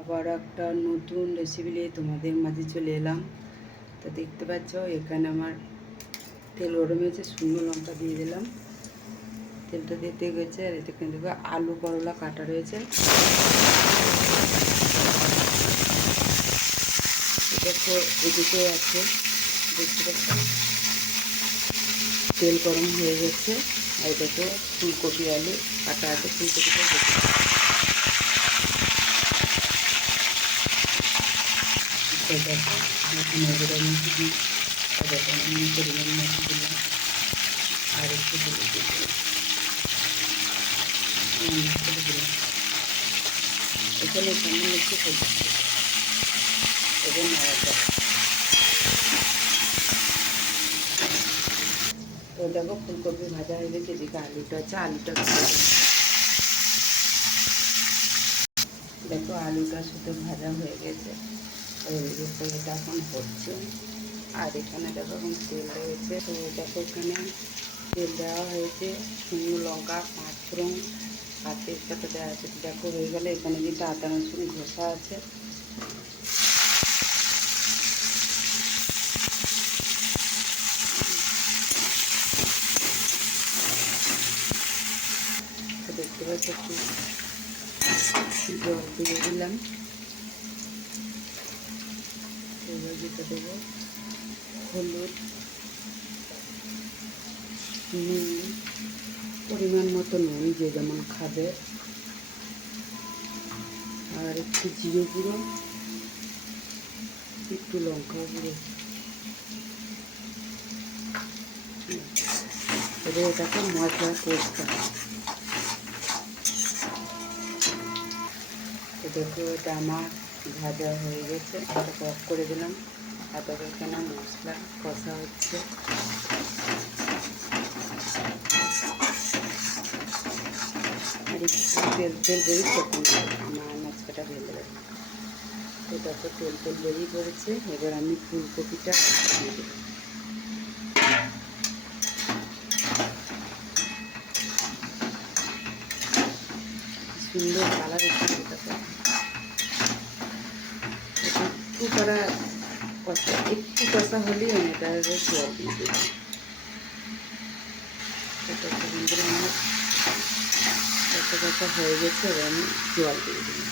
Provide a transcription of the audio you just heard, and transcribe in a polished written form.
আবার একটা নতুন রেসিপি নিয়ে তোমাদের মাঝে চলে এলাম। তো দেখতে পাচ্ছ এখানে আমার তেল গরম হয়েছে, শুকনো লঙ্কা দিয়ে দিলাম, তেলটা দিতে গেছে। আর এতে কিন্তু আলু করলা কাটা রয়েছে, এটা তো এদিকে আছে। দেখতে পাচ্ছ তেল গরম হয়ে গেছে। আর এটাকে ফুলকপি আলু কাটা আছে, ফুলকপিটা দেখো পরিমাণ মতো দিলাম। আর একটু দিলাম এখানে সামনে একটু এবং নাড়াটা। তো দেখো ফুলকপি ভাজা হয়ে গেছে, এদিকে আলুটা আছে, আলুটা দেখো আলুটা শুধু ভাজা হয়ে গেছে। এদিকে এটা এখন হচ্ছে। আর এখানে দেখো এখন তেল রয়েছে। তো দেখো এখানে তেল দেওয়া হয়েছে, শুকনো লঙ্কা, পাঁচফোড়ন আর তেজপাতা দেওয়া আছে। দেখো হয়ে গেলে এখানে যেটা আদা রসুন ঘষা আছে, দেখতে পাচ্ছি একটু জল দিয়ে দিলাম। এবার দিতে দেবো হলুদ, নুন, পরিমাণ মতো নুন যে যেমন খাবে, আর একটু জিরে গুঁড়ো, একটু লঙ্কা গুঁড়ো। এবার এটাকে মশলা কষতে হবে। তো দেখো এটা আমার ভাজা হয়ে গেছে, এটাকে অফ করে দিলাম। আর তবে এখানে মশলা কষা হচ্ছে। আর একটু তেল বেরিয়ে তখন আমার মাছটা ভেজে দেবো। তো দেখো তেল বেরিয়ে পড়েছে। এবার আমি ফুলকপিটা দিয়ে দেবো। সুন্দর কালার এসেছে। দেখো একটু কষা হলেই আমি এটা জল দিয়ে দেবো। এটা সুন্দর আমার কষা হয়ে গেছে। এবার আমি জল দিয়ে দিই।